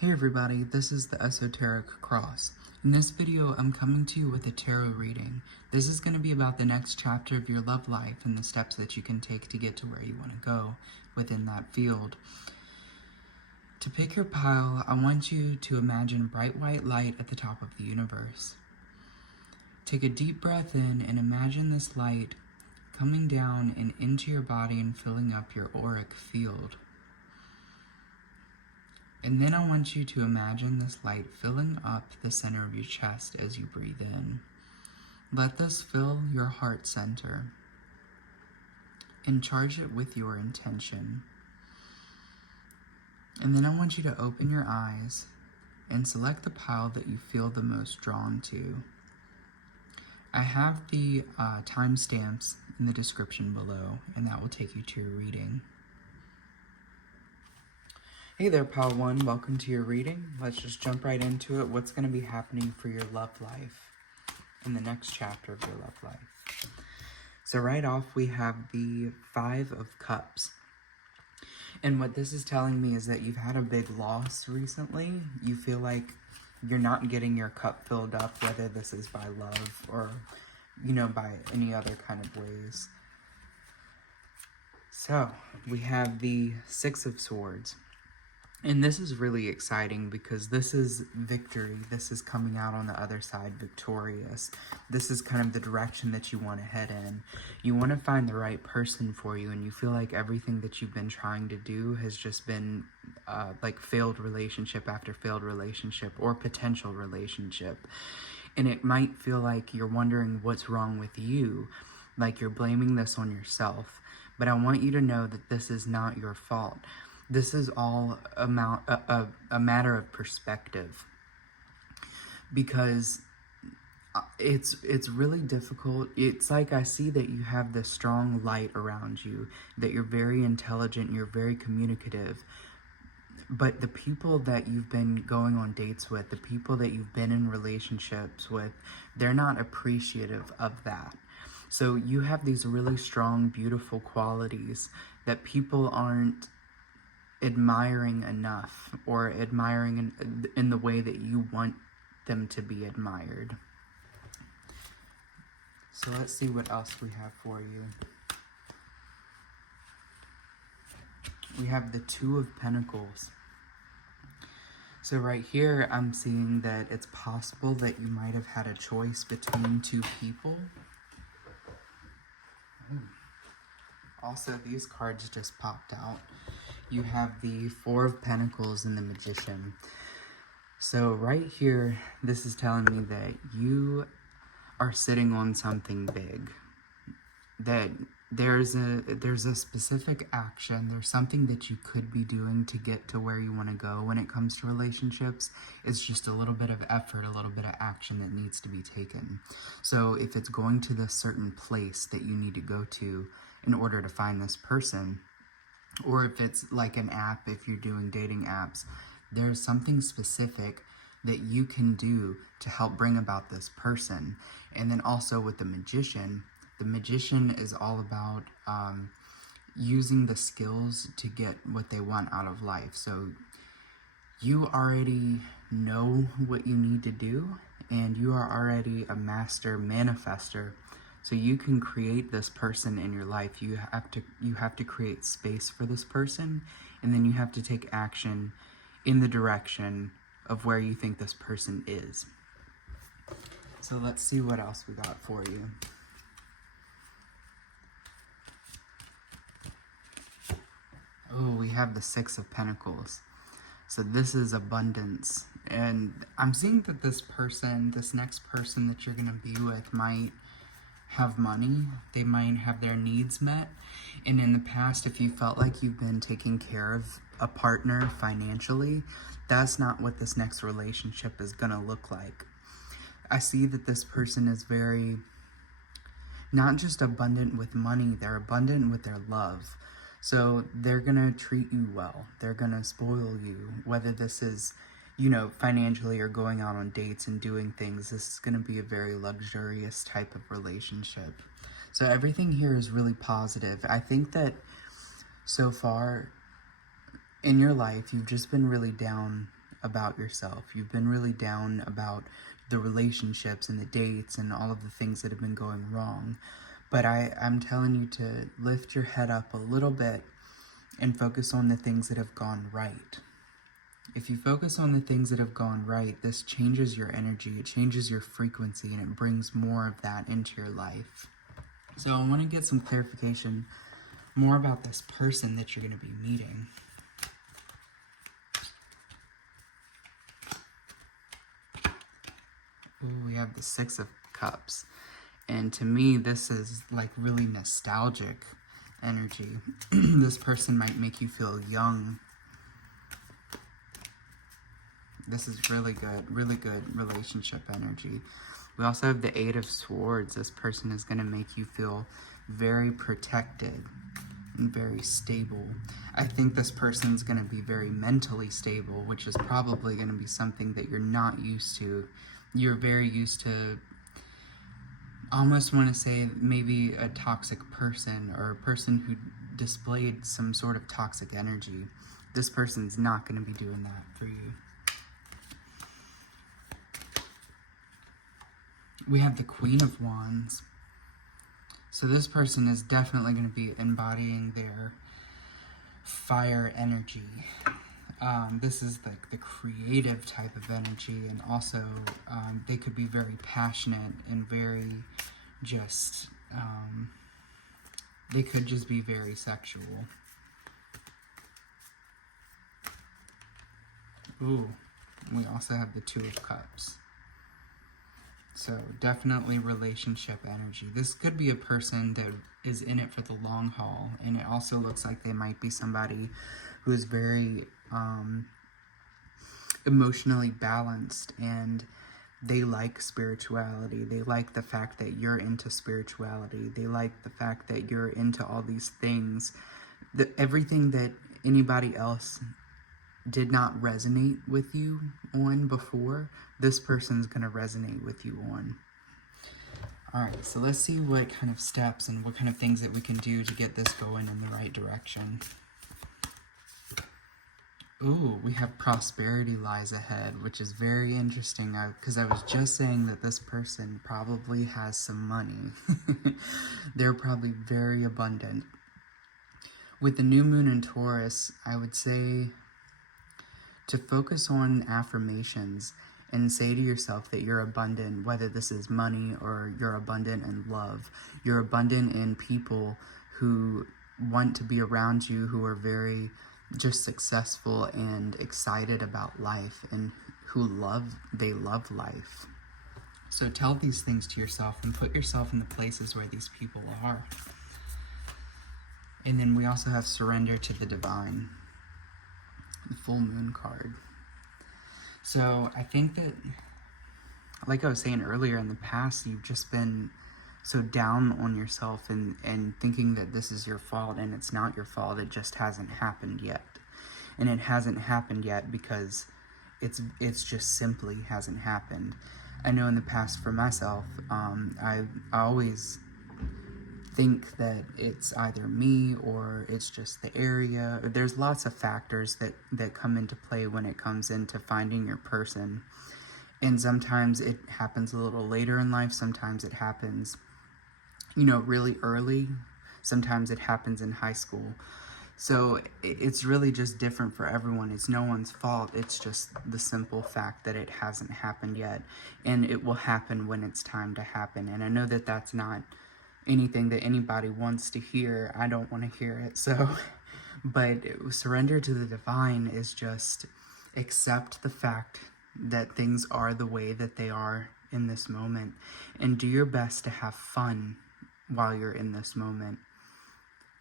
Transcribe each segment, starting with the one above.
Hey everybody, this is the Esoteric Cross. In this video, I'm coming to you with a tarot reading. This is going to be about the next chapter of your love life and the steps that you can take to get to where you want to go within that field. To pick your pile, I want you to imagine bright white light at the top of the universe. Take a deep breath in and imagine this light coming down and into your body and filling up your auric field. And then I want you to imagine this light filling up the center of your chest as you breathe in. Let this fill your heart center and charge it with your intention. And then I want you to open your eyes and select the pile that you feel the most drawn to. I have the timestamps in the description below, and that will take you to your reading. Hey there, Pile 1. Welcome to your reading. Let's just jump right into it. What's going to be happening for your love life in the next chapter of your love life? So right off, we have the 5 of Cups. And what this is telling me is that you've had a big loss recently. You feel like you're not getting your cup filled up, whether this is by love or, by any other kind of ways. So we have the 6 of Swords. And this is really exciting because this is victory. This is coming out on the other side victorious. This is kind of the direction that you want to head in. You want to find the right person for you, and you feel like everything that you've been trying to do has just been like failed relationship after failed relationship or potential relationship. And it might feel like you're wondering what's wrong with you, like you're blaming this on yourself. But I want you to know that this is not your fault. This is all a matter of perspective, because it's really difficult. It's like I see that you have this strong light around you, that you're very intelligent, you're very communicative, but the people that you've been going on dates with, the people that you've been in relationships with, they're not appreciative of that. So you have these really strong, beautiful qualities that people aren't admiring enough, or admiring in the way that you want them to be admired. So let's see what else we have for you. We have the 2 of Pentacles. So right here, I'm seeing that it's possible that you might have had a choice between 2 people. Also, these cards just popped out. You have the 4 of Pentacles and the Magician. So right here, this is telling me that you are sitting on something big. That there's a specific action, there's something that you could be doing to get to where you want to go when it comes to relationships. It's just a little bit of effort, a little bit of action that needs to be taken. So if it's going to this certain place that you need to go to in order to find this person, or if it's like an app, if you're doing dating apps, there's something specific that you can do to help bring about this person. And then also with the Magician is all about using the skills to get what they want out of life. So you already know what you need to do, and you are already a master manifester. So you can create this person in your life. You have to create space for this person, and then you have to take action in the direction of where you think this person is. So let's see what else we got for you. Oh, we have the 6 of Pentacles. So this is abundance. And I'm seeing that this next person that you're going to be with might have money. They might have their needs met. And in the past, if you felt like you've been taking care of a partner financially, that's not what this next relationship is going to look like. I see that this person is very, not just abundant with money, they're abundant with their love. So they're going to treat you well. They're going to spoil you, whether this is financially or going out on dates and doing things. This is going to be a very luxurious type of relationship. So everything here is really positive. I think that so far in your life, you've just been really down about yourself. You've been really down about the relationships and the dates and all of the things that have been going wrong. But I'm telling you to lift your head up a little bit and focus on the things that have gone right. If you focus on the things that have gone right, this changes your energy, it changes your frequency, and it brings more of that into your life. So I want to get some clarification more about this person that you're going to be meeting. Ooh, we have the Six of Cups. And to me, this is like really nostalgic energy. This person might make you feel young. This is really good relationship energy. We also have the Eight of Swords. This person is going to make you feel very protected and very stable. I think this person's going to be very mentally stable, which is probably going to be something that you're not used to. You're very used to, almost want to say, maybe a toxic person or a person who displayed some sort of toxic energy. This person's not going to be doing that for you. We have the Queen of Wands. So this person is definitely going to be embodying their fire energy. This is like the creative type of energy, and also they could be very passionate and very just, they could just be very sexual. Ooh, we also have the Two of Cups. So definitely relationship energy. This could be a person that is in it for the long haul, and it also looks like they might be somebody who is very emotionally balanced, and they like spirituality. They like the fact that you're into spirituality. They like the fact that you're into all these things. Everything that anybody else did not resonate with you on before, this person's going to resonate with you on. Alright, so let's see what kind of steps and what kind of things that we can do to get this going in the right direction. Ooh, we have prosperity lies ahead, which is very interesting, because I was just saying that this person probably has some money. They're probably very abundant. With the new moon in Taurus, I would say to focus on affirmations and say to yourself that you're abundant, whether this is money or you're abundant in love. You're abundant in people who want to be around you, who are very just successful and excited about life, and who love life. So tell these things to yourself and put yourself in the places where these people are. And then we also have surrender to the divine, the full moon card. So I think that, like I was saying earlier, in the past, you've just been so down on yourself and thinking that this is your fault, and it's not your fault. It just hasn't happened yet. And it hasn't happened yet because it's just simply hasn't happened. I know in the past for myself, I always think that it's either me or it's just the area. There's lots of factors that come into play when it comes into finding your person. And sometimes it happens a little later in life. Sometimes it happens, really early. Sometimes it happens in high school. So it's really just different for everyone. It's no one's fault. It's just the simple fact that it hasn't happened yet. And it will happen when it's time to happen. And I know that that's not anything that anybody wants to hear. I don't want to hear it. So, but surrender to the divine is just accept the fact that things are the way that they are in this moment, and do your best to have fun while you're in this moment.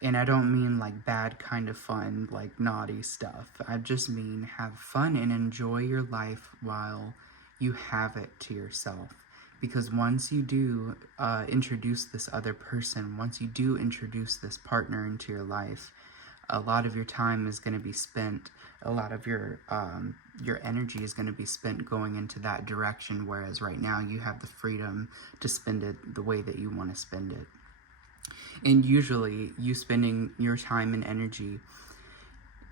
And I don't mean like bad kind of fun, like naughty stuff. I just mean have fun and enjoy your life while you have it to yourself. Because once you do introduce this other person, once you do introduce this partner into your life, a lot of your time is going to be spent, a lot of your energy is going to be spent going into that direction, whereas right now you have the freedom to spend it the way that you want to spend it. And usually you spending your time and energy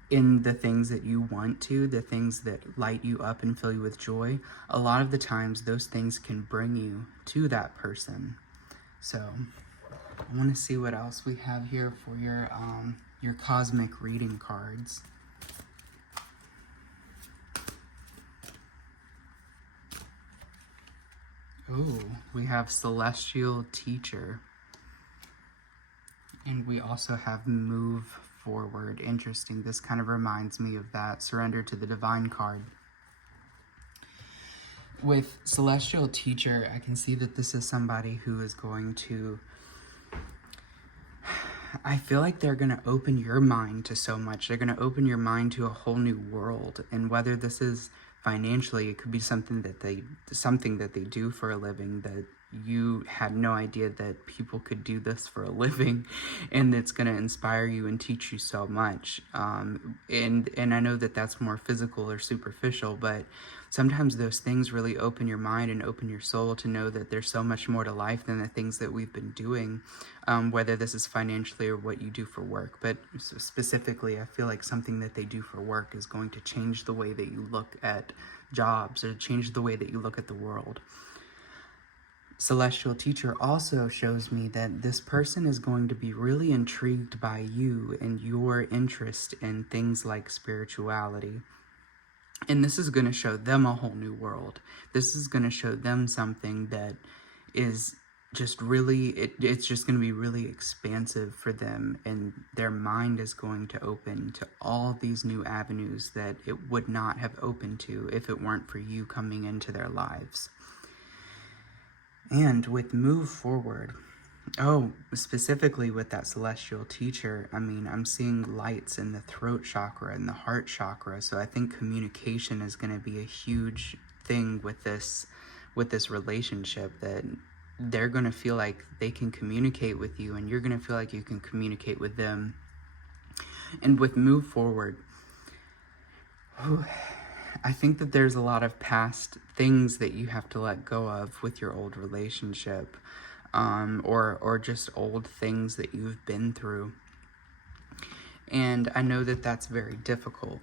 in the things that you want to, the things that light you up and fill you with joy, a lot of the times those things can bring you to that person. So I want to see what else we have here for your cosmic reading cards. Oh, we have Celestial Teacher. And we also have Move Forward. Interesting. This kind of reminds me of that Surrender to the Divine card. With Celestial Teacher, I can see that this is somebody who is going to... I feel like they're going to open your mind to so much. They're going to open your mind to a whole new world. And whether this is financially, it could be something that they do for a living that you had no idea that people could do this for a living, and it's going to inspire you and teach you so much. And I know that that's more physical or superficial, but sometimes those things really open your mind and open your soul to know that there's so much more to life than the things that we've been doing, whether this is financially or what you do for work. But specifically, I feel like something that they do for work is going to change the way that you look at jobs or change the way that you look at the world. Celestial Teacher also shows me that this person is going to be really intrigued by you and your interest in things like spirituality. And this is going to show them a whole new world. This is going to show them something that is just really, it's just going to be really expansive for them. And their mind is going to open to all these new avenues that it would not have opened to if it weren't for you coming into their lives. And with Move Forward, specifically with that Celestial Teacher, I mean, I'm seeing lights in the throat chakra and the heart chakra. So I think communication is going to be a huge thing with this relationship, that they're going to feel like they can communicate with you and you're going to feel like you can communicate with them. And with Move Forward, I think that there's a lot of past things that you have to let go of with your old relationship, or just old things that you've been through. And I know that that's very difficult.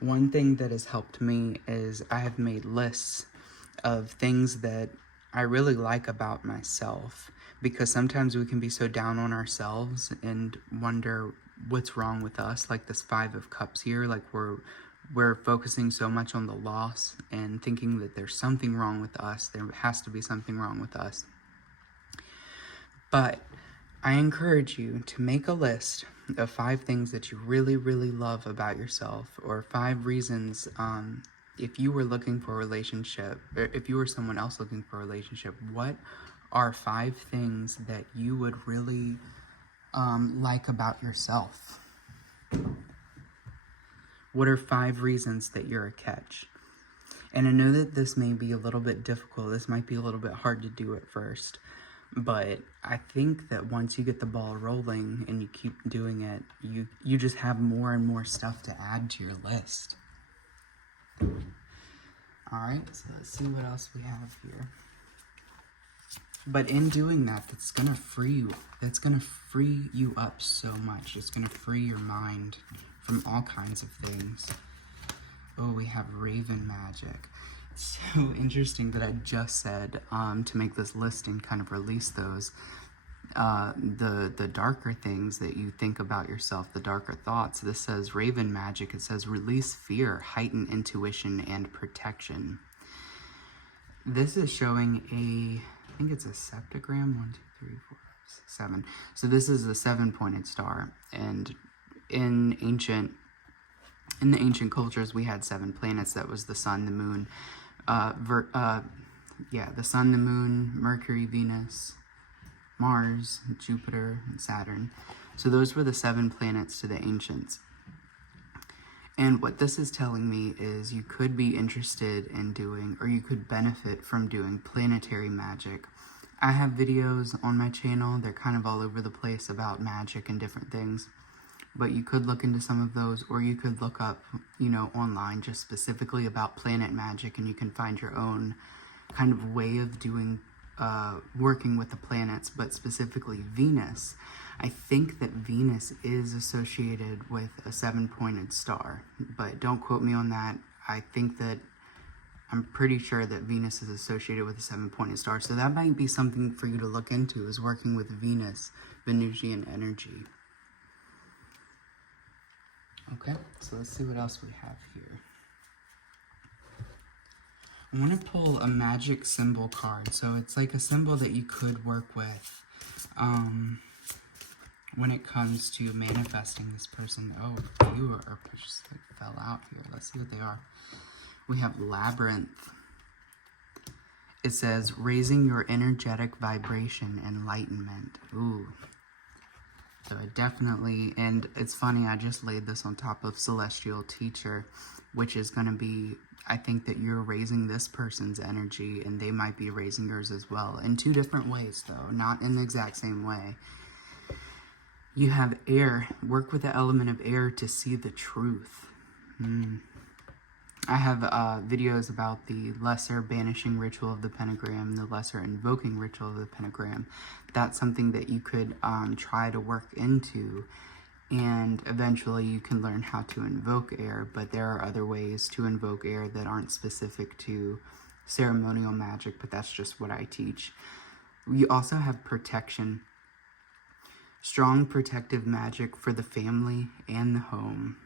One thing that has helped me is I have made lists of things that I really like about myself, because sometimes we can be so down on ourselves and wonder what's wrong with us, like this 5 of Cups here, like we're focusing so much on the loss and thinking that there's something wrong with us. There has to be something wrong with us. But I encourage you to make a list of 5 things that you really, really love about yourself, or 5 reasons, if you were looking for a relationship, or if you were someone else looking for a relationship, what are 5 things that you would really like about yourself? What are 5 reasons that you're a catch? And I know that this may be a little bit difficult. This might be a little bit hard to do at first. But I think that once you get the ball rolling and you keep doing it, you just have more and more stuff to add to your list. Alright, so let's see what else we have here. But in doing that, that's going to free you. That's going to free you up so much. It's going to free your mind from all kinds of things. Oh, we have Raven Magic. It's so interesting that I just said to make this list and kind of release those. The darker things that you think about yourself, the darker thoughts. This says Raven Magic. It says release fear, heighten intuition, and protection. This is showing I think it's a septagram. 1, 2, 3, 4, 5, 6, 7. So this is a 7-pointed star, and in the ancient cultures, we had 7 planets. That was the sun, the moon, the sun, the moon, Mercury, Venus, Mars, Jupiter, and Saturn. So those were the 7 planets to the ancients. And what this is telling me is you could be interested in doing, or you could benefit from doing, planetary magic. I have videos on my channel. They're kind of all over the place about magic and different things. But you could look into some of those, or you could look up, online just specifically about planet magic, and you can find your own kind of way of doing working with the planets, but specifically Venus. I think that Venus is associated with a 7-pointed star, but don't quote me on that. I'm pretty sure that Venus is associated with a 7-pointed star, so that might be something for you to look into, is working with Venus, Venusian energy. Okay, so let's see what else we have here. I want to pull a magic symbol card. So it's like a symbol that you could work with when it comes to manifesting this person. Oh, you are just like fell out here. Let's see what they are. We have Labyrinth. It says, raising your energetic vibration, enlightenment. Ooh. So it definitely, and it's funny, I just laid this on top of Celestial Teacher, which is going to be, I think that you're raising this person's energy and they might be raising yours as well. In 2 different ways though, not in the exact same way. You have air. Work with the element of air to see the truth. I have videos about the lesser banishing ritual of the pentagram, the lesser invoking ritual of the pentagram. That's something that you could try to work into, and eventually you can learn how to invoke air, but there are other ways to invoke air that aren't specific to ceremonial magic, but that's just what I teach. We also have protection. Strong protective magic for the family and the home.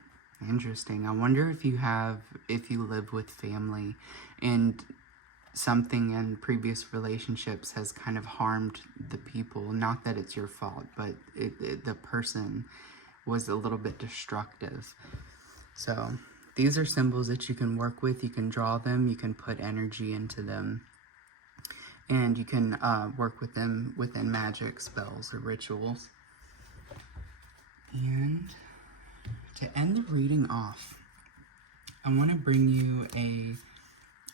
Interesting. I wonder if you live with family and something in previous relationships has kind of harmed the people. Not that it's your fault, but the person was a little bit destructive. So these are symbols that you can work with. You can draw them. You can put energy into them. And you can work with them within magic spells or rituals. And to end the reading off, I want to bring you a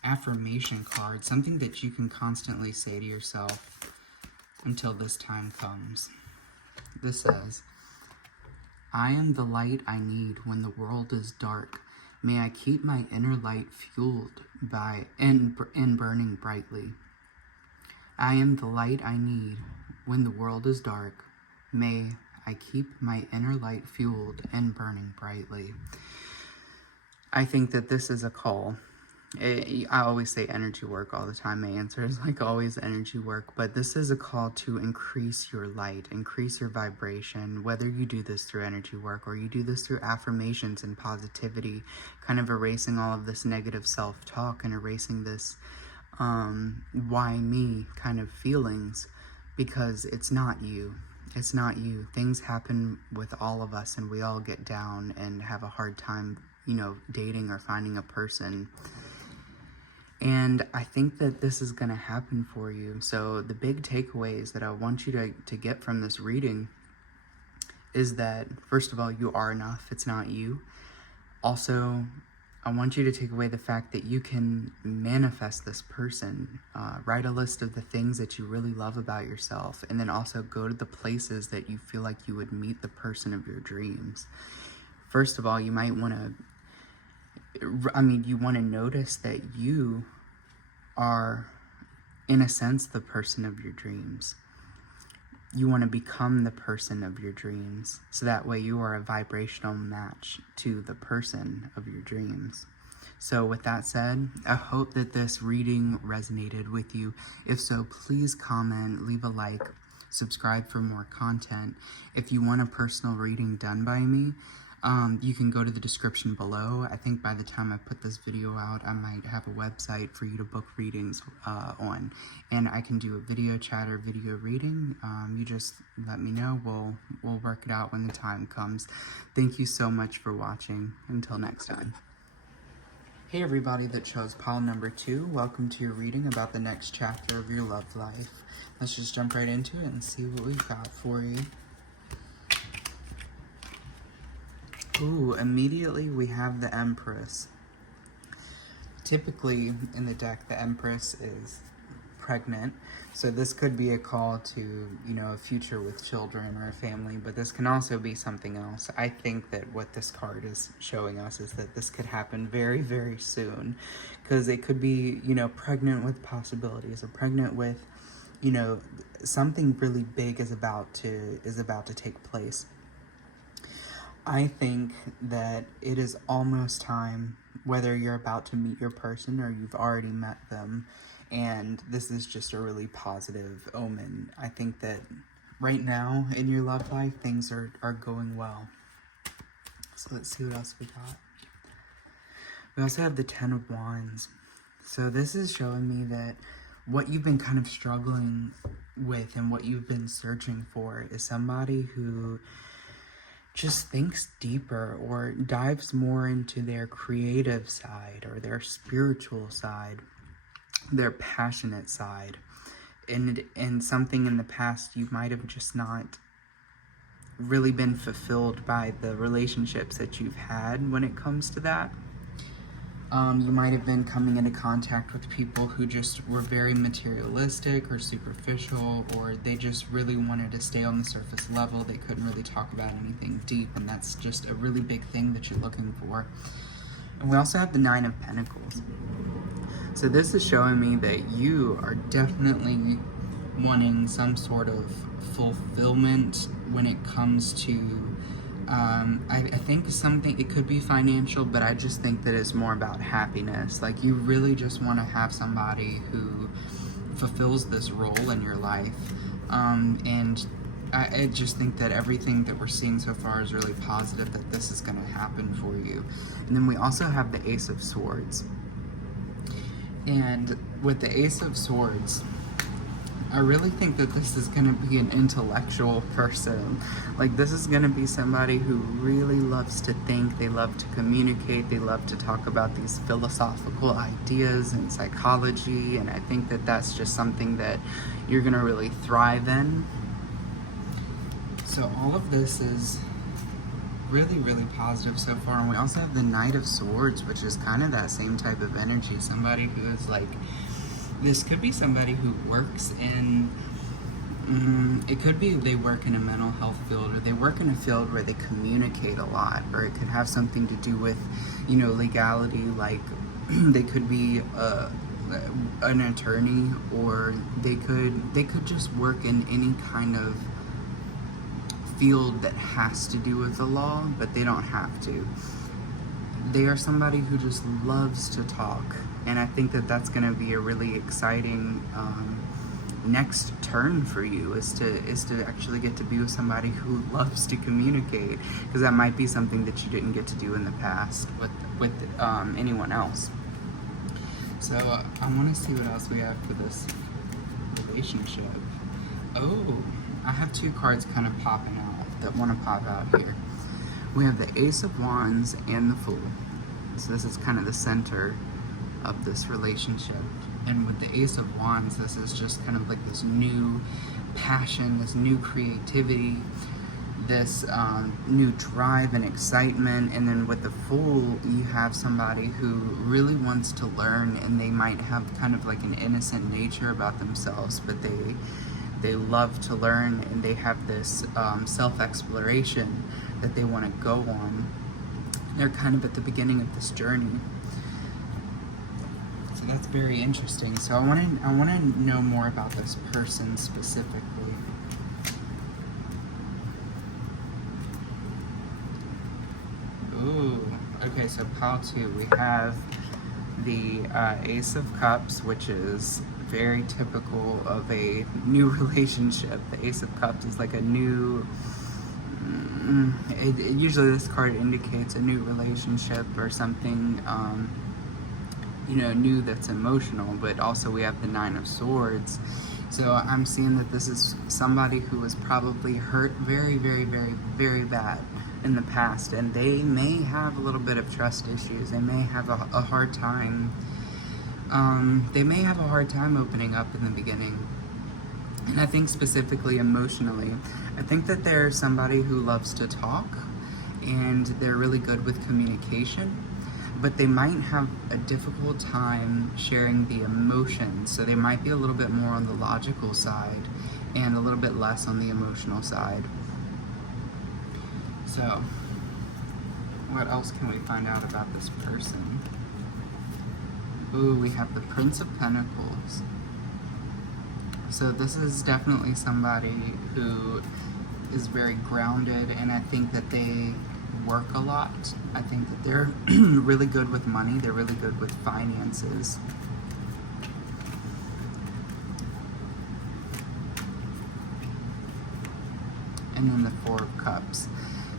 affirmation card, something that you can constantly say to yourself until this time comes. This says, I am the light I need when the world is dark. May I keep my inner light fueled by and burning brightly. I am the light I need when the world is dark. May I keep my inner light fueled and burning brightly. I think that this is a call. I always say energy work all the time. My answer is like always energy work. But this is a call to increase your light, increase your vibration, whether you do this through energy work or you do this through affirmations and positivity, kind of erasing all of this negative self-talk and erasing this why me kind of feelings, because it's not you. It's not you. Things happen with all of us, and we all get down and have a hard time, dating or finding a person. And I think that this is going to happen for you. So the big takeaways that I want you to get from this reading is that, first of all, you are enough. It's not you. Also, I want you to take away the fact that you can manifest this person. Write a list of the things that you really love about yourself, and then also go to the places that you feel like you would meet the person of your dreams. First of all, you might want to, you want to notice that you are, in a sense, the person of your dreams. You want to become the person of your dreams, so that way you are a vibrational match to the person of your dreams. So with that said, I hope that this reading resonated with you. If so, please comment, leave a like, subscribe for more content. If you want a personal reading done by me, you can go to the description below. I think by the time I put this video out, I might have a website for you to book readings on. And I can do a video chat or video reading. You just let me know. We'll work it out when the time comes. Thank you so much for watching. Until next time. Hey everybody that chose pile number 2. Welcome to your reading about the next chapter of your love life. Let's just jump right into it and see what we've got for you. Ooh, immediately we have the Empress. Typically in the deck, the Empress is pregnant, so this could be a call to, a future with children or a family, but this can also be something else. I think that what this card is showing us is that this could happen very, very soon, because it could be, pregnant with possibilities, or pregnant with something really big is about to take place. I think that it is almost time, whether you're about to meet your person or you've already met them, and this is just a really positive omen. I think that right now in your love life, things are going well. So let's see what else we got. We also have the Ten of Wands. So this is showing me that what you've been kind of struggling with and what you've been searching for is somebody who just thinks deeper or dives more into their creative side or their spiritual side, their passionate side. And something in the past you might have just not really been fulfilled by the relationships that you've had when it comes to that. You might have been coming into contact with people who just were very materialistic or superficial, or they just really wanted to stay on the surface level. They couldn't really talk about anything deep, and that's just a really big thing that you're looking for. And we also have the Nine of Pentacles. So this is showing me that you are definitely wanting some sort of fulfillment when it comes to I think something, it could be financial, but I just think that it's more about happiness. Like, you really just want to have somebody who fulfills this role in your life. And I just think that everything that we're seeing so far is really positive that this is going to happen for you. And then we also have the Ace of Swords. And with the Ace of Swords, I really think that this is going to be an intellectual person. Like, this is going to be somebody who really loves to think, they love to communicate, they love to talk about these philosophical ideas and psychology, and I think that that's just something that you're going to really thrive in. So all of this is really, really positive so far. And we also have the Knight of Swords, which is kind of that same type of energy. Somebody who is like, this could be somebody who works in, it could be they work in a mental health field, or they work in a field where they communicate a lot, or it could have something to do with, legality, like they could be an attorney, or they could just work in any kind of field that has to do with the law, but they don't have to. They are somebody who just loves to talk. And I think that that's going to be a really exciting next turn for you, is to actually get to be with somebody who loves to communicate, because that might be something that you didn't get to do in the past with anyone else. So I want to see what else we have for this relationship. Oh, I have two cards kind of popping out that want to pop out here. We have the Ace of Wands and the Fool. So this is kind of the center of this relationship. And with the Ace of Wands, this is just kind of like this new passion, this new creativity, this new drive and excitement. And then with the Fool, you have somebody who really wants to learn, and they might have kind of like an innocent nature about themselves, but they love to learn, and they have this self-exploration that they want to go on. They're kind of at the beginning of this journey. So that's very interesting. So I want to know more about this person specifically. Ooh, okay, so pile 2, we have the Ace of Cups, which is very typical of a new relationship. The Ace of Cups is like a new, usually this card indicates a new relationship or something, new that's emotional, but also we have the Nine of Swords. So I'm seeing that this is somebody who was probably hurt very, very, very, very bad in the past, and they may have a little bit of trust issues. They may have a hard time. They may have a hard time opening up in the beginning. And I think specifically emotionally, I think that they're somebody who loves to talk, and they're really good with communication, but they might have a difficult time sharing the emotions. So they might be a little bit more on the logical side and a little bit less on the emotional side. So what else can we find out about this person? Ooh, we have the Prince of Pentacles. So this is definitely somebody who is very grounded, and I think that they work a lot. I think that they're really good with money. They're really good with finances. And then the Four of Cups.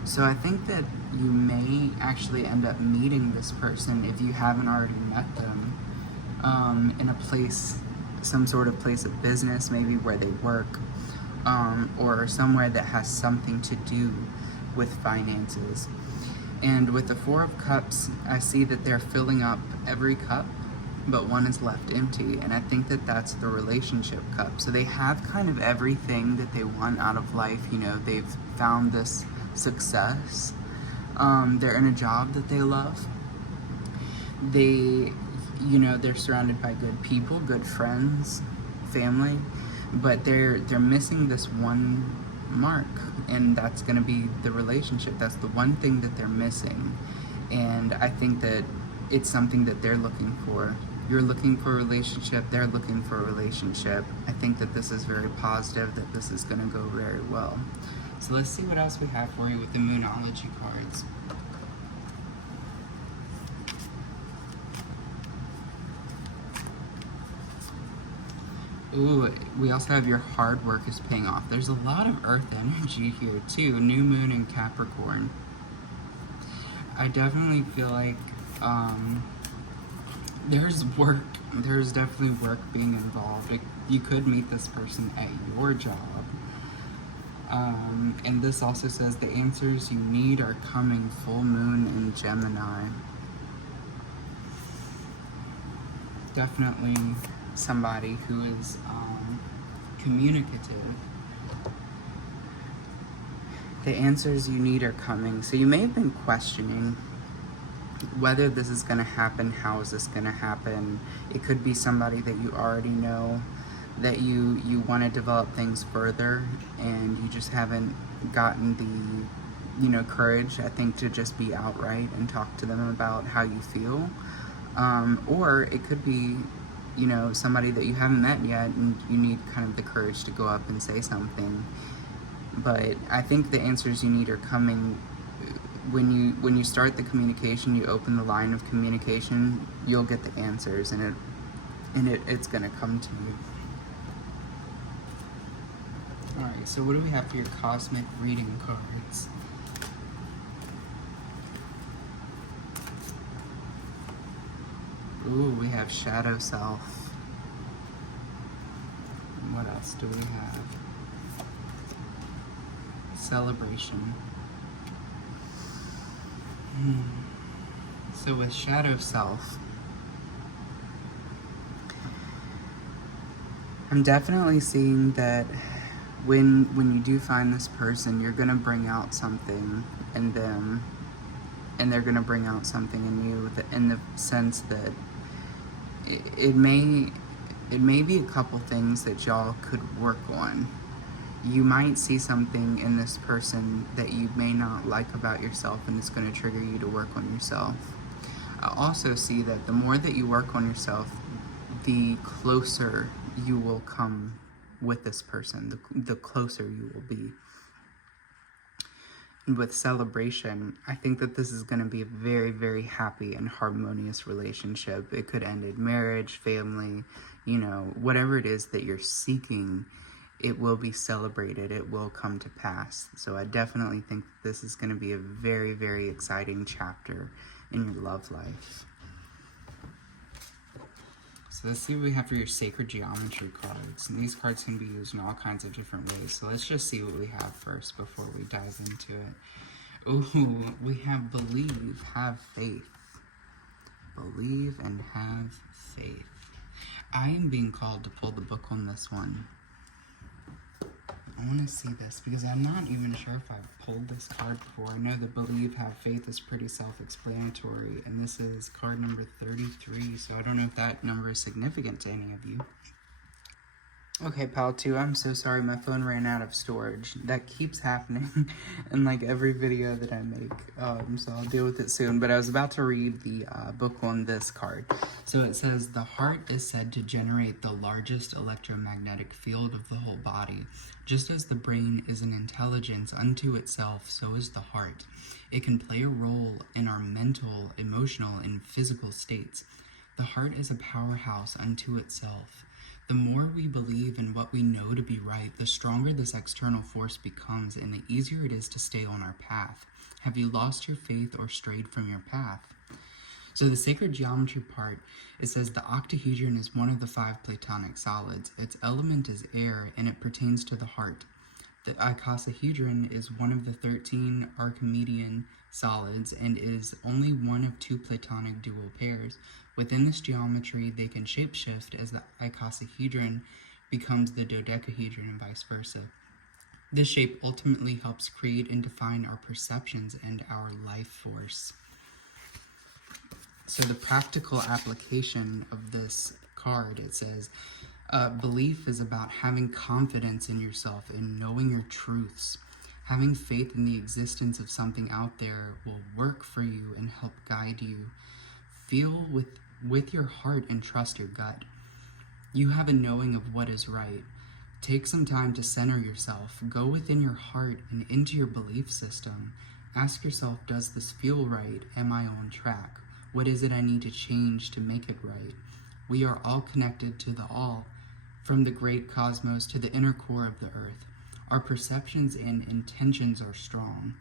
So I think that you may actually end up meeting this person if you haven't already met them in a place, some sort of place of business, maybe where they work, or somewhere that has something to do with finances. And with the Four of Cups, I see that they're filling up every cup, but one is left empty, and I think that that's the relationship cup. So they have kind of everything that they want out of life. You know, they've found this success. They're in a job that they love. They, you know, they're surrounded by good people, good friends, family, but they're missing this one mark, and that's going to be the relationship. That's the one thing that they're missing, and I think that it's something that they're looking for. You're looking for a relationship, they're looking for a relationship. I think that this is very positive, that this is going to go very well. So let's see what else we have for you with the Moonology cards. Ooh, we also have your hard work is paying off. There's a lot of earth energy here too. New moon in Capricorn. I definitely feel like there's work. There's definitely work being involved. You could meet this person at your job. And this also says the answers you need are coming. Full moon in Gemini. Definitely somebody who is communicative. The answers you need are coming. So you may have been questioning whether this is going to happen, how is this going to happen. It could be somebody that you already know, that you want to develop things further, and you just haven't gotten the, you know, courage, I think, to just be outright and talk to them about how you feel. Or it could be, you know, somebody that you haven't met yet, and you need kind of the courage to go up and say something. But I think the answers you need are coming. When you start the communication, you open the line of communication, you'll get the answers, and it's gonna come to you. Alright, so what do we have for your cosmic reading cards? Ooh, we have Shadow Self. And what else do we have? Celebration. So with Shadow Self, I'm definitely seeing that when you do find this person, you're gonna bring out something in them, and they're gonna bring out something in you, in the sense that it may be a couple things that y'all could work on. You might see something in this person that you may not like about yourself, and it's going to trigger you to work on yourself. I also see that the more that you work on yourself, the closer you will come with this person, the closer you will be. And with Celebration, I think that this is going to be a very, very happy and harmonious relationship. It could end in marriage, family, you know, whatever it is that you're seeking, it will be celebrated. It will come to pass. So I definitely think this is going to be a very, very exciting chapter in your love life. So let's see what we have for your Sacred Geometry cards. And these cards can be used in all kinds of different ways. So let's just see what we have first before we dive into it. Ooh, we have Believe, Have Faith. Believe and have faith. I am being called to pull the book on this one. I want to see this because I'm not even sure if I've pulled this card before. I know that Believe, Have Faith is pretty self-explanatory, and this is card number 33, so I don't know if that number is significant to any of you. Okay, pal, too, I'm so sorry my phone ran out of storage. That keeps happening in like every video that I make, so I'll deal with it soon. But I was about to read the book on this card. So it says, the heart is said to generate the largest electromagnetic field of the whole body. Just as the brain is an intelligence unto itself, so is the heart. It can play a role in our mental, emotional, and physical states. The heart is a powerhouse unto itself. The more we believe in what we know to be right, the stronger this external force becomes, and the easier it is to stay on our path. Have you lost your faith or strayed from your path? So the sacred geometry part, it says the octahedron is one of the 5 Platonic solids. Its element is air, and it pertains to the heart. The icosahedron is one of the 13 Archimedean solids and is only one of 2 Platonic dual pairs. Within this geometry, they can shapeshift as the icosahedron becomes the dodecahedron and vice versa. This shape ultimately helps create and define our perceptions and our life force. So the practical application of this card, it says, belief is about having confidence in yourself and knowing your truths. Having faith in the existence of something out there will work for you and help guide you. Feel with your heart and trust your gut. You have a knowing of what is right. Take some time to center yourself. Go within your heart and into your belief system. Ask yourself, does this feel right? Am I on track? What is it I need to change to make it right? We are all connected to the all, from the great cosmos to the inner core of the earth. Our perceptions and intentions are strong.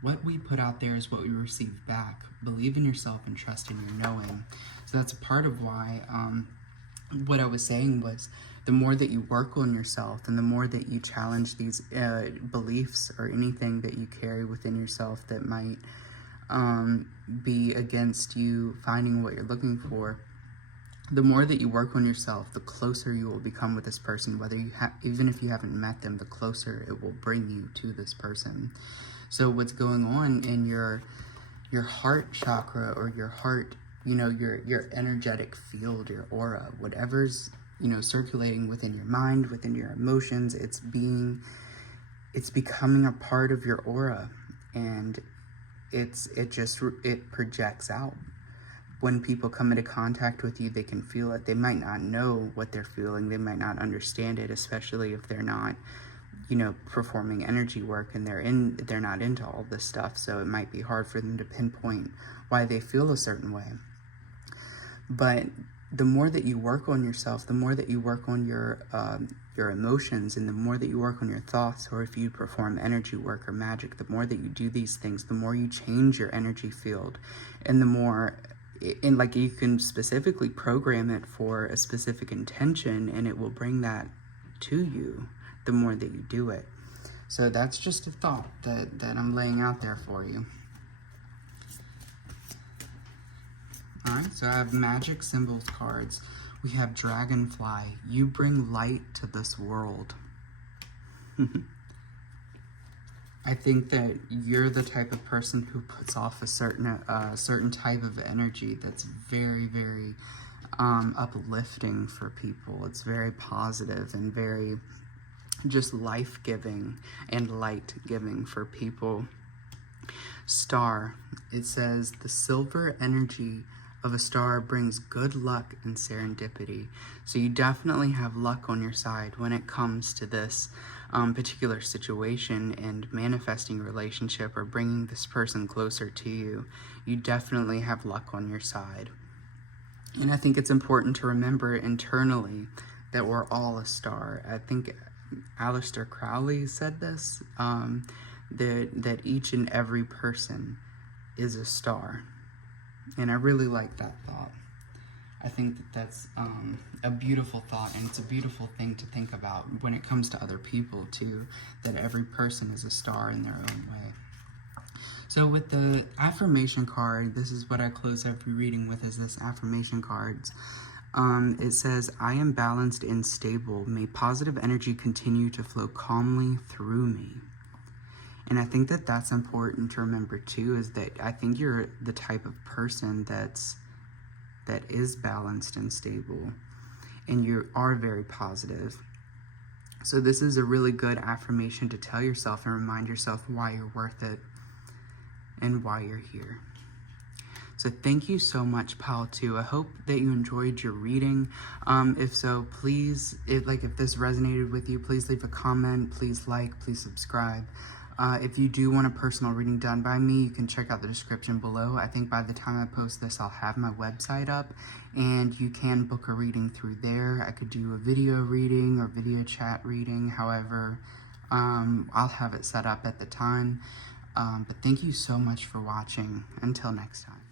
What we put out there is what we receive back. Believe in yourself and trust in your knowing. So that's a part of why what I was saying was the more that you work on yourself and the more that you challenge these beliefs or anything that you carry within yourself that might be against you finding what you're looking for, the more that you work on yourself, the closer you will become with this person. Whether you even if you haven't met them, the closer it will bring you to this person. So what's going on in your heart chakra or your heart, your energetic field, your aura, whatever's, circulating within your mind, within your emotions, it's becoming a part of your aura, and it projects out. When people come into contact with you, they can feel it. They might not know what they're feeling. They might not understand it, especially if they're not, performing energy work and they're not into all this stuff. So it might be hard for them to pinpoint why they feel a certain way. But the more that you work on yourself, the more that you work on your emotions, and the more that you work on your thoughts, or if you perform energy work or magic, the more that you do these things, the more you change your energy field, and the more, and like you can specifically program it for a specific intention, and it will bring that to you the more that you do it. So that's just a thought that I'm laying out there for you. Alright, so I have magic symbols cards. We have dragonfly. You bring light to this world. I think that you're the type of person who puts off a certain type of energy that's very, very uplifting for people. It's very positive and very just life-giving and light-giving for people. Star. It says, the silver energy of a star brings good luck and serendipity. So you definitely have luck on your side when it comes to this particular situation and manifesting a relationship or bringing this person closer to you. You definitely have luck on your side. And I think it's important to remember internally that we're all a star. I think Aleister Crowley said this, that each and every person is a star. And I really like that thought. I think that that's a beautiful thought, and it's a beautiful thing to think about when it comes to other people too, that every person is a star in their own way. So with the affirmation card, this is what I close every reading with, is this affirmation cards. It says, I am balanced and stable. May positive energy continue to flow calmly through me. And I think that that's important to remember too, is that I think you're the type of person that is balanced and stable, and you are very positive. So this is a really good affirmation to tell yourself and remind yourself why you're worth it and why you're here. So thank you so much, Pile 2. I hope that you enjoyed your reading. If so, please, if this resonated with you, please leave a comment, please like, please subscribe. If you do want a personal reading done by me, you can check out the description below. I think by the time I post this, I'll have my website up, and you can book a reading through there. I could do a video reading or video chat reading, however, I'll have it set up at the time. But thank you so much for watching. Until next time.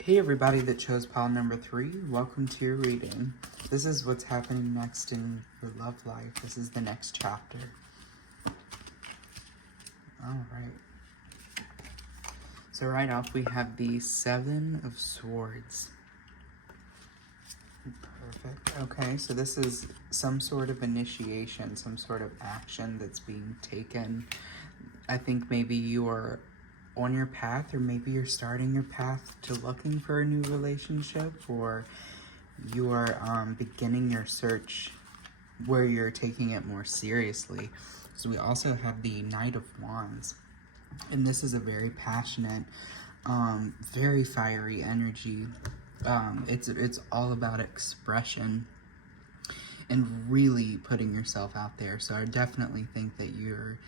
Hey everybody that chose pile number 3, welcome to your reading. This is what's happening next in your love life. This is the next chapter. Alright. So right off we have the 7 of Swords. Perfect. Okay, so this is some sort of initiation, some sort of action that's being taken. I think maybe you are on your path, or maybe you're starting your path to looking for a new relationship, or you are beginning your search where you're taking it more seriously. So we also have the Knight of Wands, and this is a very passionate, very fiery energy. It's all about expression and really putting yourself out there. So I definitely think that you're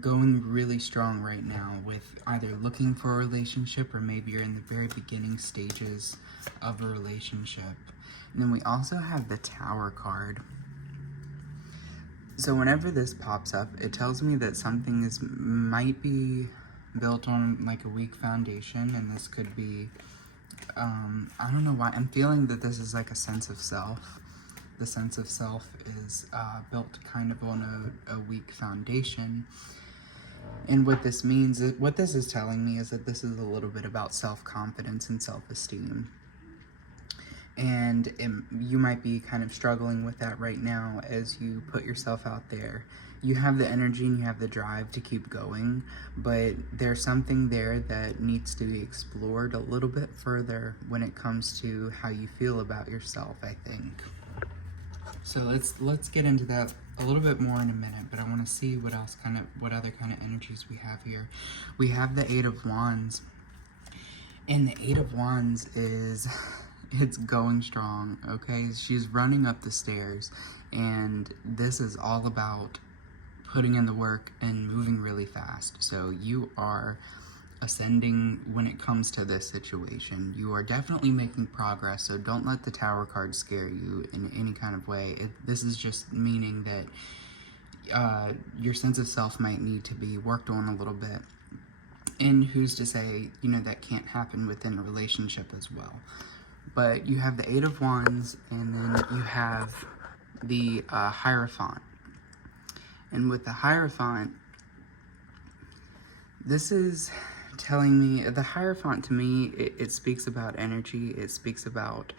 going really strong right now with either looking for a relationship, or maybe you're in the very beginning stages of a relationship. And then we also have the Tower card. So whenever this pops up, it tells me that something might be built on like a weak foundation, and this could be, I don't know why, I'm feeling that this is like a sense of self. The sense of self is built kind of on a weak foundation. And what this means, what this is telling me is that this is a little bit about self-confidence and self-esteem. And you might be kind of struggling with that right now as you put yourself out there. You have the energy and you have the drive to keep going, but there's something there that needs to be explored a little bit further when it comes to how you feel about yourself, I think. So let's get into that a little bit more in a minute, but I want to see what other kind of energies we have here. We have the 8 of Wands, and the 8 of Wands it's going strong, okay? She's running up the stairs, and this is all about putting in the work and moving really fast. So you are ascending when it comes to this situation. You are definitely making progress, so don't let the Tower card scare you in any kind of way. This is just meaning that your sense of self might need to be worked on a little bit. And who's to say, that can't happen within a relationship as well. But you have the 8 of Wands, and then you have the Hierophant. And with the Hierophant, this is telling me, the Hierophant to me, it speaks about energy. It speaks about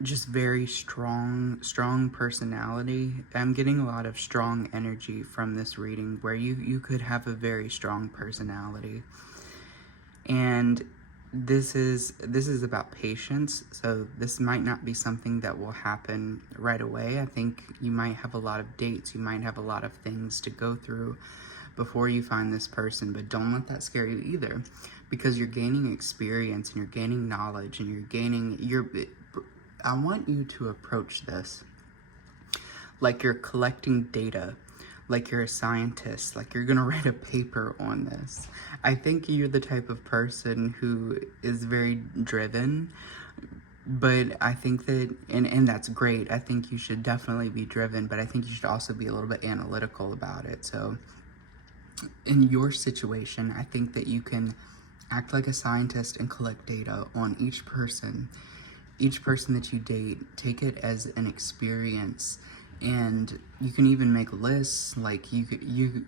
just very strong personality. I'm getting a lot of strong energy from this reading, where you could have a very strong personality. And this is about patience, so this might not be something that will happen right away. I think you might have a lot of dates, you might have a lot of things to go through before you find this person, but don't let that scare you either, because you're gaining experience and you're gaining knowledge and I want you to approach this like you're collecting data, like you're a scientist, like you're gonna write a paper on this. I think you're the type of person who is very driven, but I think that, and that's great, I think you should definitely be driven, but I think you should also be a little bit analytical about it. So in your situation, I think that you can act like a scientist and collect data on each person that you date. Take it as an experience, and you can even make lists. Like you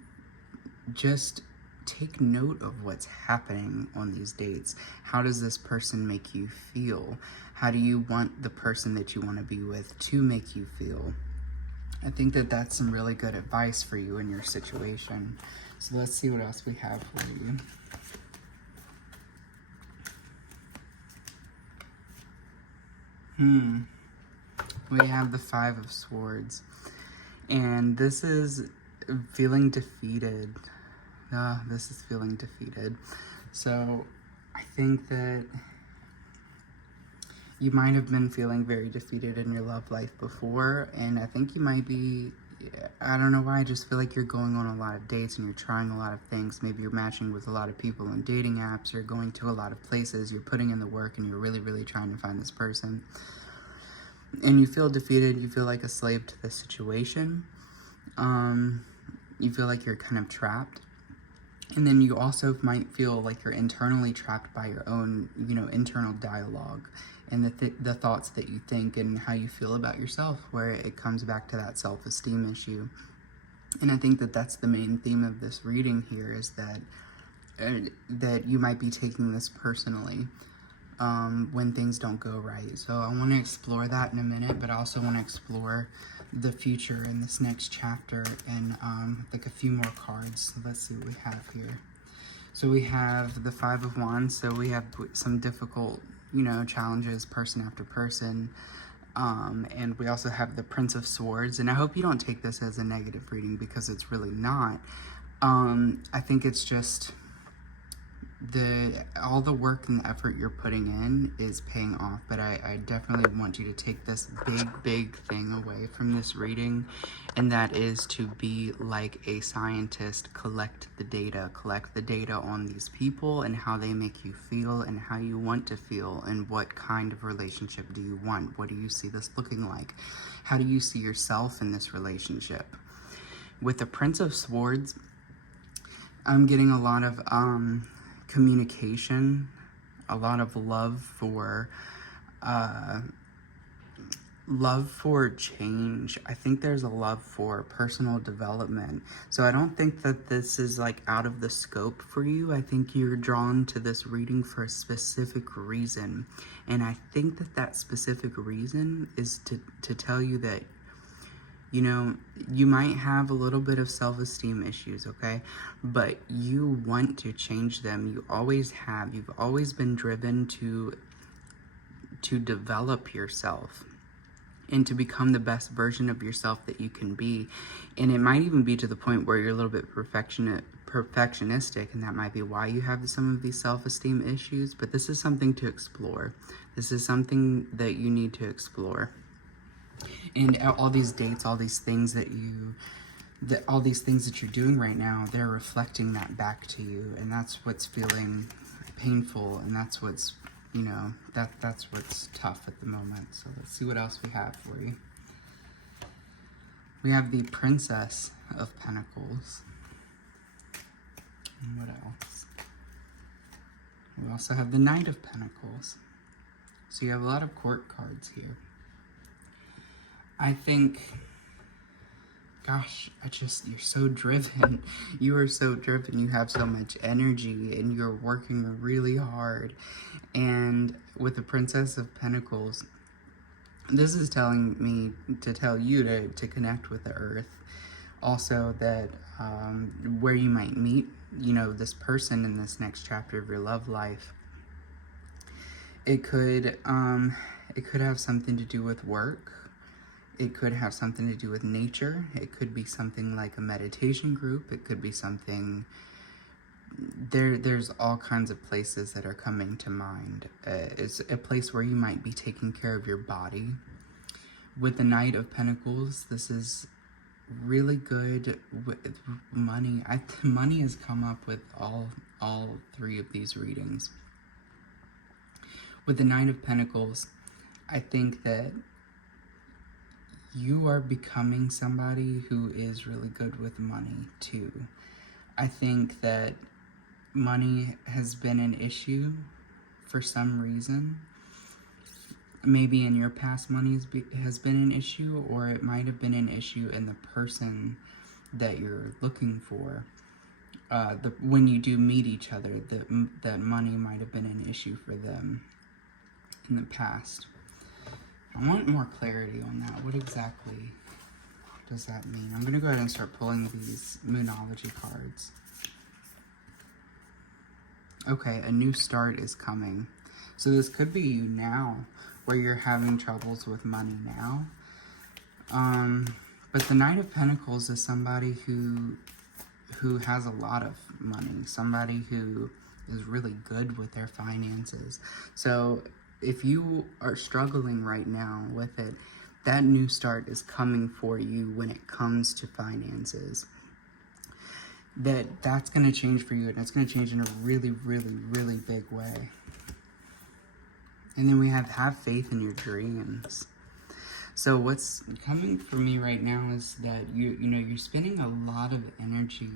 just take note of what's happening on these dates. How does this person make you feel? How do you want the person that you want to be with to make you feel? I think that that's some really good advice for you in your situation. So let's see what else we have for you. We have the Five of Swords. And this is feeling defeated. This is feeling defeated. So I think that you might have been feeling very defeated in your love life before, and I think you might be, I don't know why, I just feel like you're going on a lot of dates and you're trying a lot of things. Maybe you're matching with a lot of people on dating apps, you're going to a lot of places, you're putting in the work, and you're really, really trying to find this person. And you feel defeated, you feel like a slave to the situation. You feel like you're kind of trapped. And then you also might feel like you're internally trapped by your own, internal dialogue and the thoughts that you think and how you feel about yourself, where it comes back to that self-esteem issue. And I think that that's the main theme of this reading here, is that you might be taking this personally when things don't go right. So I want to explore that in a minute, but I also want to explore the future in this next chapter and like a few more cards. So let's see what we have here. So we have the Five of Wands. So we have some difficult, challenges, person after person. And we also have the Prince of Swords. And I hope you don't take this as a negative reading, because it's really not. I think it's just all the work and the effort you're putting in is paying off. But I definitely want you to take this big thing away from this reading, and that is to be like a scientist. Collect the data on these people and how they make you feel and how you want to feel, and what kind of relationship do you want. What do you see this looking like? How do you see yourself in this relationship? With the Prince of Swords, I'm getting a lot of communication, a lot of love for change. I think there's a love for personal development. So I don't think that this is like out of the scope for you. I think you're drawn to this reading for a specific reason. And I think that specific reason is to tell you that, you might have a little bit of self-esteem issues, okay? But you want to change them. You always have. You've always been driven to develop yourself and to become the best version of yourself that you can be. And it might even be to the point where you're a little bit perfectionistic, and that might be why you have some of these self-esteem issues. But this is something to explore. This is something that you need to explore. And all these dates, all these things that you're doing right now, they're reflecting that back to you, and that's what's feeling painful, and that's what's, that's what's tough at the moment. So let's see what else we have for you. We have the Princess of Pentacles. And what else? We also have the Knight of Pentacles. So you have a lot of court cards here. I think, gosh, you're so driven. You are so driven. You have so much energy, and you're working really hard. And with the Princess of Pentacles, this is telling me to tell you to connect with the earth. Also that where you might meet, this person in this next chapter of your love life. It could have something to do with work. It could have something to do with nature. It could be something like a meditation group. It could be something, there's all kinds of places that are coming to mind. It's a place where you might be taking care of your body. With the Knight of Pentacles, this is really good with money. Money has come up with all three of these readings. With the Knight of Pentacles, I think that you are becoming somebody who is really good with money too. I think that money has been an issue for some reason. Maybe in your past money has been an issue, or it might have been an issue in the person that you're looking for. When you do meet each other, that money might have been an issue for them in the past. I want more clarity on that. What exactly does that mean? I'm going to go ahead and start pulling these Moonology cards. Okay, a new start is coming. So this could be you now, where you're having troubles with money now. But the Knight of Pentacles is somebody who has a lot of money, somebody who is really good with their finances. So if you are struggling right now with it, that new start is coming for you when it comes to finances. That's going to change for you, and it's going to change in a really, really, really big way. And then we have faith in your dreams. So what's coming for me right now is that you're spending a lot of energy,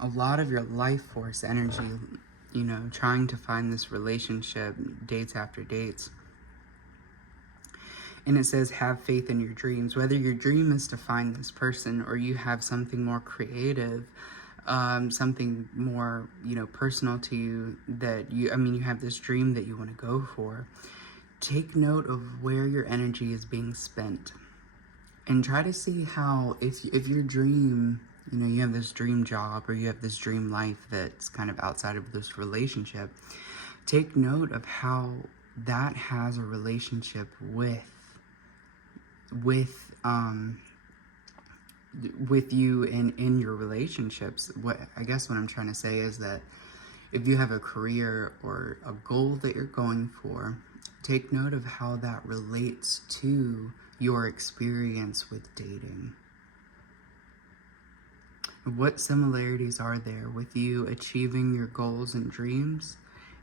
a lot of your life force energy, trying to find this relationship, dates after dates. And it says, have faith in your dreams. Whether your dream is to find this person, or you have something more creative, something more, personal to you, that you have this dream that you want to go for. Take note of where your energy is being spent, and try to see how, if your dream, you have this dream job, or you have this dream life that's kind of outside of this relationship, take note of how that has a relationship with you in your relationships. What I'm trying to say is that if you have a career or a goal that you're going for, take note of how that relates to your experience with dating. What similarities are there with you achieving your goals and dreams,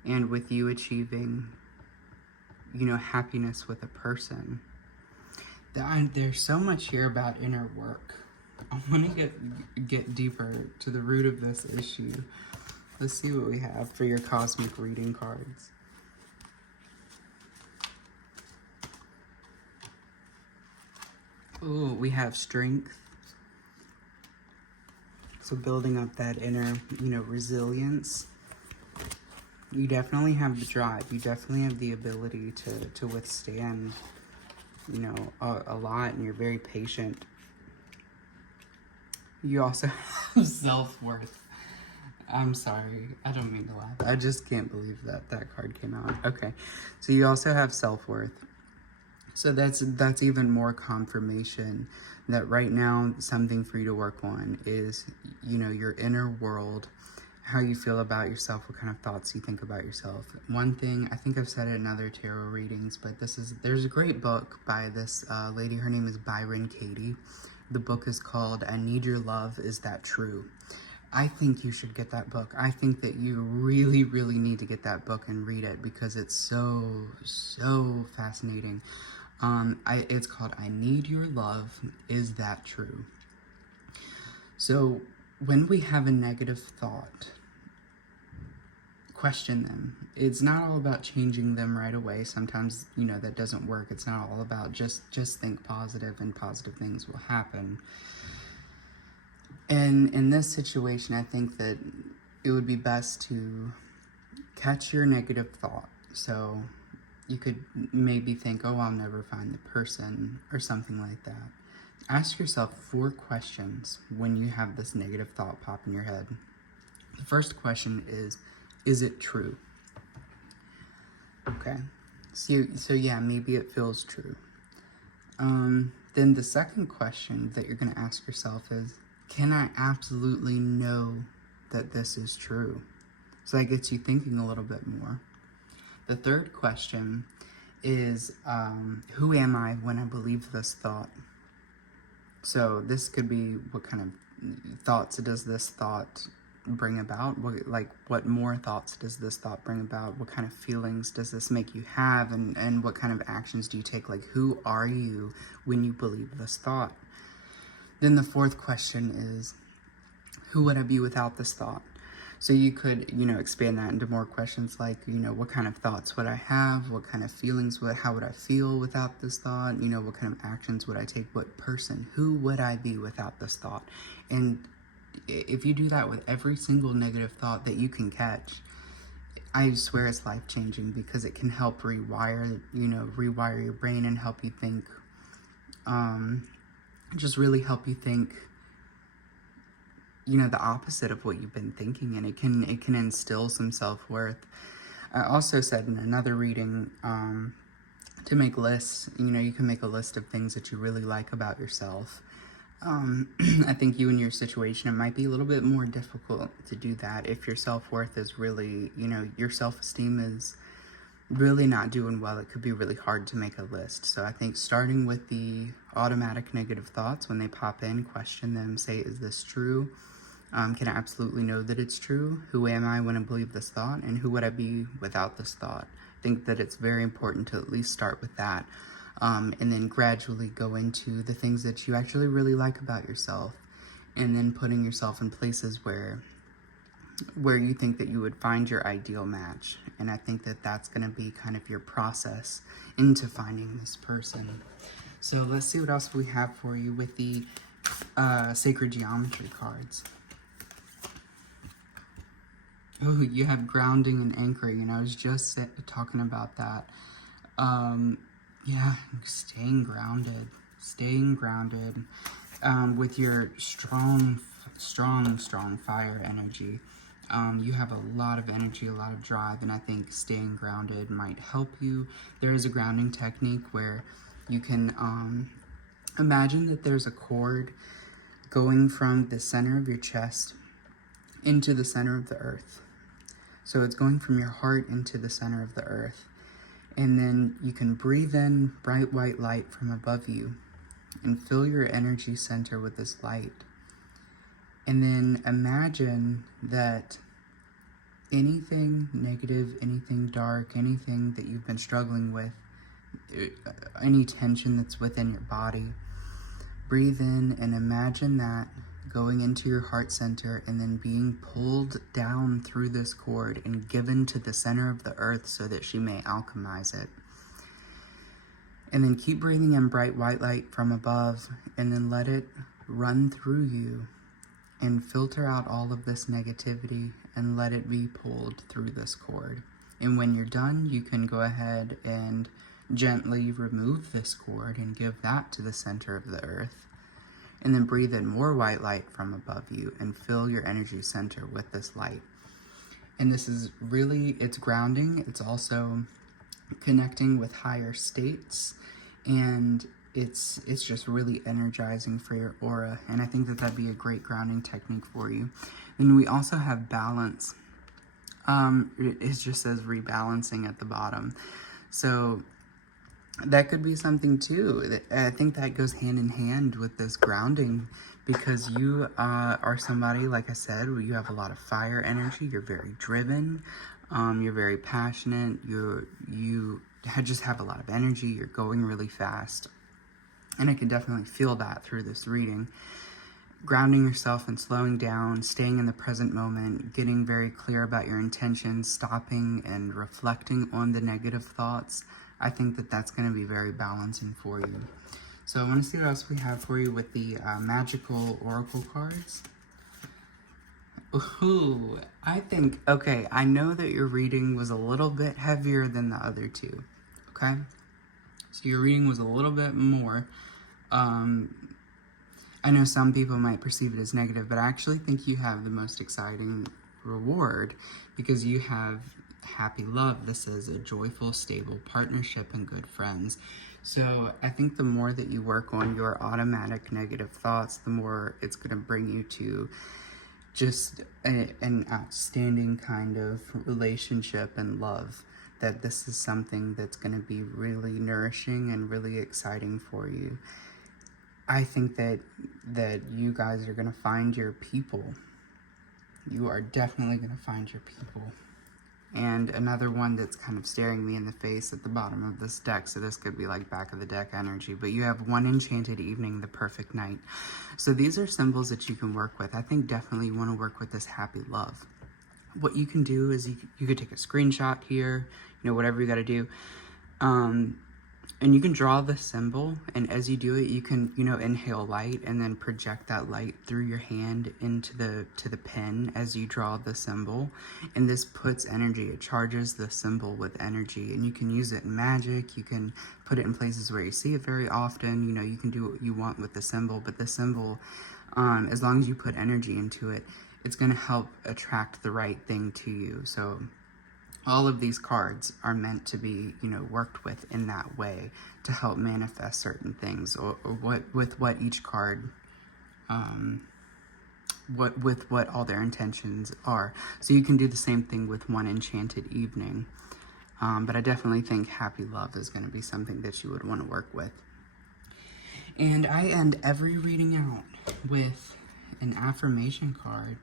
and with you achieving, happiness with a person? There's so much here about inner work. I want to get deeper to the root of this issue. Let's see what we have for your cosmic reading cards. Oh, we have strength. So building up that inner, resilience. You definitely have the drive. You definitely have the ability to withstand, a lot, and you're very patient. You also have self-worth. I'm sorry, I don't mean to laugh. I just can't believe that card came out. Okay, so you also have self-worth. So that's even more confirmation that right now something for you to work on is, your inner world, how you feel about yourself, what kind of thoughts you think about yourself. One thing, I think I've said it in other tarot readings, but there's a great book by this lady. Her name is Byron Katie. The book is called I Need Your Love, Is That True? I think you should get that book. I think that you really, really need to get that book and read it, because it's so fascinating. It's called I Need Your Love, Is That True? So when we have a negative thought, question them. It's not all about changing them right away. Sometimes, that doesn't work. It's not all about just think positive and positive things will happen. And in this situation, I think that it would be best to catch your negative thought. So you could maybe think, oh, I'll never find the person, or something like that. Ask yourself 4 questions when you have this negative thought pop in your head. The first question is it true? Okay, so yeah, maybe it feels true. Then the second question that you're going to ask yourself is, can I absolutely know that this is true? So that gets you thinking a little bit more. The third question is, who am I when I believe this thought? So this could be, what kind of thoughts does this thought bring about? What more thoughts does this thought bring about? What kind of feelings does this make you have? And what kind of actions do you take? Like, who are you when you believe this thought? Then the fourth question is, who would I be without this thought? So you could, expand that into more questions like, what kind of thoughts would I have? What kind of feelings how would I feel without this thought? What kind of actions would I take? What person? Who would I be without this thought? And if you do that with every single negative thought that you can catch, I swear it's life-changing, because it can help rewire your brain and help you think, just really help you think, the opposite of what you've been thinking, and it can instill some self-worth. I also said in another reading to make lists. You know, you can make a list of things that you really like about yourself. I think you and your situation, it might be a little bit more difficult to do that if your self-worth is really, you know, your self-esteem is really not doing well. It could be really hard to make a list. So I think starting with the automatic negative thoughts, when they pop in, question them, say, is this true? Can I absolutely know that it's true? Who am I when I believe this thought? And who would I be without this thought? I think that it's very important to at least start with that. And then gradually go into the things that you actually really like about yourself. And then putting yourself in places where you think that you would find your ideal match. And I think that that's going to be kind of your process into finding this person. So let's see what else we have for you with the sacred geometry cards. Oh, you have grounding and anchoring, and I was just talking about that. Yeah, staying grounded with your strong fire energy. You have a lot of energy, a lot of drive, and I think staying grounded might help you. There is a grounding technique where you can imagine that there's a cord going from the center of your chest into the center of the earth. So it's going from your heart into the center of the earth. And then you can breathe in bright white light from above you and fill your energy center with this light. And then imagine that anything negative, anything dark, anything that you've been struggling with, any tension that's within your body, breathe in and imagine that going into your heart center and then being pulled down through this cord and given to the center of the earth so that she may alchemize it. And then keep breathing in bright white light from above and then let it run through you and filter out all of this negativity and let it be pulled through this cord. And when you're done, you can go ahead and gently remove this cord and give that to the center of the earth. And then breathe in more white light from above you and fill your energy center with this light. And this is really, it's grounding. It's also connecting with higher states. And it's just really energizing for your aura. And I think that that'd be a great grounding technique for you. And we also have balance. It just says rebalancing at the bottom. So that could be something too. I think that goes hand in hand with this grounding because you are somebody, like I said, you have a lot of fire energy. You're very driven. You're very passionate. You just have a lot of energy. You're going really fast. And I can definitely feel that through this reading. Grounding yourself and slowing down, staying in the present moment, getting very clear about your intentions, stopping and reflecting on the negative thoughts. I think that that's going to be very balancing for you. So I want to see what else we have for you with the magical oracle cards. Ooh, I think, okay, I know that your reading was a little bit heavier than the other two, okay? So your reading was a little bit more. I know some people might perceive it as negative, but I actually think you have the most exciting reward because you have happy love. This is a joyful, stable partnership and good friends. So I think the more that you work on your automatic negative thoughts, the more it's going to bring you to just an outstanding kind of relationship and love. That this is something that's going to be really nourishing and really exciting for you. I think that you guys are going to find your people. You are definitely going to find your people. And another one that's kind of staring me in the face at the bottom of this deck, so this could be like back of the deck energy, but you have one enchanted evening, the perfect night. So these are symbols that you can work with. I think definitely you want to work with this happy love. What you can do is you could take a screenshot here, you know, whatever you got to do. And you can draw the symbol, and as you do it, you can, you know, inhale light and then project that light through your hand into the pen as you draw the symbol. And this puts energy, it charges the symbol with energy, and you can use it in magic. You can put it in places where you see it very often. You know, you can do what you want with the symbol, but the symbol, as long as you put energy into it, it's going to help attract the right thing to you. So all of these cards are meant to be, worked with in that way to help manifest certain things, or what each card, what all their intentions are. So you can do the same thing with one enchanted evening. But I definitely think happy love is going to be something that you would want to work with. And I end every reading out with an affirmation card.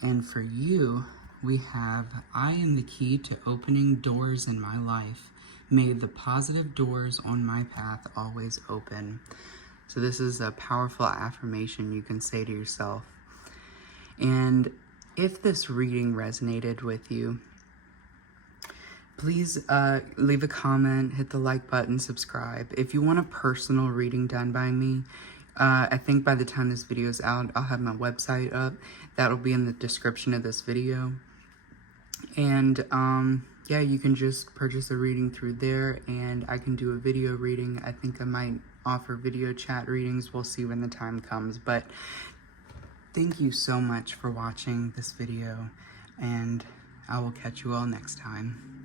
And for you, we have, I am the key to opening doors in my life. May the positive doors on my path always open. So this is a powerful affirmation you can say to yourself. And if this reading resonated with you, please leave a comment, hit the like button, subscribe. If you want a personal reading done by me, I think by the time this video is out, I'll have my website up. That'll be in the description of this video. And yeah, you can just purchase a reading through there, and I can do a video reading. I think I might offer video chat readings. We'll see when the time comes. But thank you so much for watching this video, and I will catch you all next time.